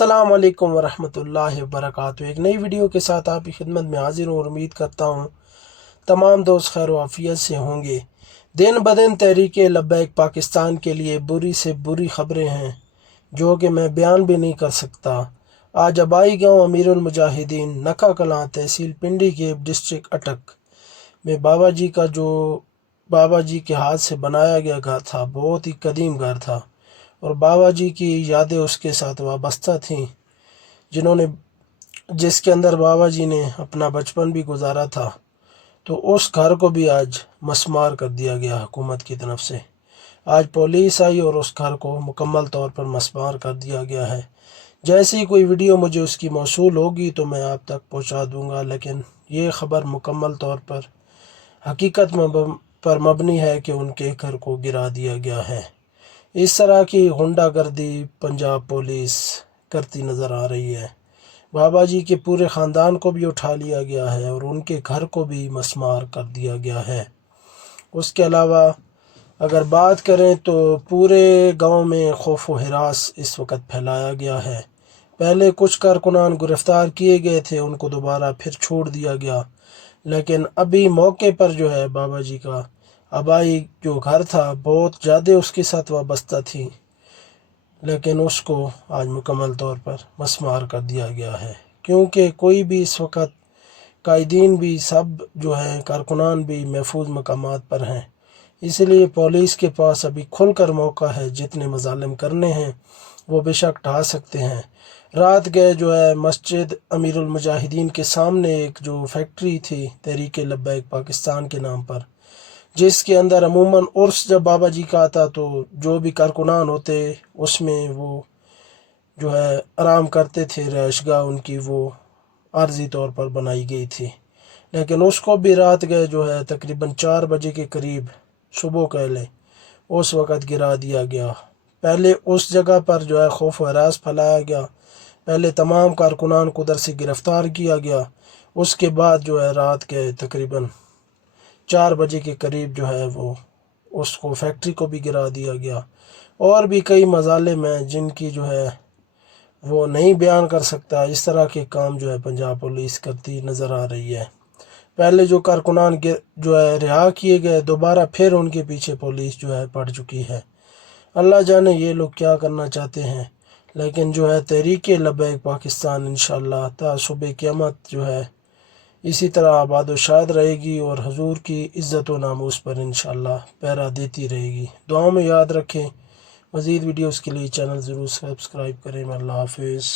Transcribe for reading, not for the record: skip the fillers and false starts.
अस्सलाम वालेकुम वरहमतुल्लाहि वबरकातुहू। एक नई वीडियो के साथ आपकी खिदमत में हाजिर हूँ और उम्मीद करता हूँ तमाम दोस्त खैर आफियत से होंगे। दिन ब दिन तहरीक लब्बैक पाकिस्तान के लिए बुरी से बुरी खबरें हैं जो कि मैं बयान भी नहीं कर सकता। आज आबाई गांव अमीरुल मुजाहिदीन नका कलां तहसील पिंडी के डिस्ट्रिक्ट अटक में बाबा जी के हाथ से बनाया गया घर था। बहुत ही कदीम घर था और बाबा जी की यादें उसके साथ वाबस्ता थीं, जिसके अंदर बाबा जी ने अपना बचपन भी गुजारा था। तो उस घर को भी आज मस्मार कर दिया गया हुकूमत की तरफ से। आज पुलिस आई और उस घर को मुकम्मल तौर पर मस्मार कर दिया गया है। जैसे ही कोई वीडियो मुझे उसकी मौसूल होगी तो मैं आप तक पहुंचा दूंगा, लेकिन ये ख़बर मुकम्मल तौर पर हकीकत पर मबनी है कि उनके घर को गिरा दिया गया है। इस तरह की गुंडागर्दी पंजाब पुलिस करती नज़र आ रही है। बाबा जी के पूरे ख़ानदान को भी उठा लिया गया है और उनके घर को भी मस्मार कर दिया गया है। उसके अलावा अगर बात करें तो पूरे गांव में खौफ व हिरास इस वक्त फैलाया गया है। पहले कुछ कारकुनान गिरफ़्तार किए गए थे, उनको दोबारा फिर छोड़ दिया गया, लेकिन अभी मौके पर जो है बाबा जी का आबाई जो घर था बहुत ज़्यादा उसके साथ वाबस्ता थी, लेकिन उसको आज मुकम्मल तौर पर मस्मार कर दिया गया है। क्योंकि कोई भी इस वक्त कायदीन भी सब जो हैं कारकुनान भी महफूज मकामात पर हैं, इसलिए पुलिस के पास अभी खुलकर मौका है। जितने मजालिम करने हैं वो बेशक ढा सकते हैं। रात गए जो है मस्जिद अमीरुल मुजाहिदीन के सामने एक जो फैक्ट्री थी तहरीक लब्बैक पाकिस्तान के नाम पर, जिसके अंदर अमूमन उर्स जब बाबा जी का आता तो जो भी कारकुनान होते उसमें वो जो है आराम करते थे। रहायशगाह उनकी वो आर्जी तौर पर बनाई गई थी, लेकिन उसको भी रात गए जो है तकरीबन 4 बजे के करीब सुबह कहले उस वक़्त गिरा दिया गया। पहले उस जगह पर जो है खौफ व हरास फैलाया गया। पहले तमाम कारकुनान को उधर से गिरफ़्तार किया गया। उसके बाद जो है रात के तकरीबन 4 बजे के करीब जो है वो उसको फैक्ट्री को भी गिरा दिया गया। और भी कई मज़ालिम हैं जिनकी जो है वो नहीं बयान कर सकता। इस तरह के काम जो है पंजाब पुलिस करती नज़र आ रही है। पहले जो कारकुनान जो है रिहा किए गए, दोबारा फिर उनके पीछे पुलिस जो है पड़ चुकी है। अल्लाह जाने ये लोग क्या करना चाहते हैं, लेकिन जो है तहरीक लब्बैक पाकिस्तान इंशाअल्लाह ता सुबह क़यामत जो है इसी तरह आबाद व शाद रहेगी और हुजूर की इज़्ज़त व नामूस पर इंशाअल्लाह पहरा देती रहेगी। दुआओं में याद रखें। मज़ीद वीडियोज़ के लिए चैनल ज़रूर सब्सक्राइब करें। अल्लाह हाफ़िज़।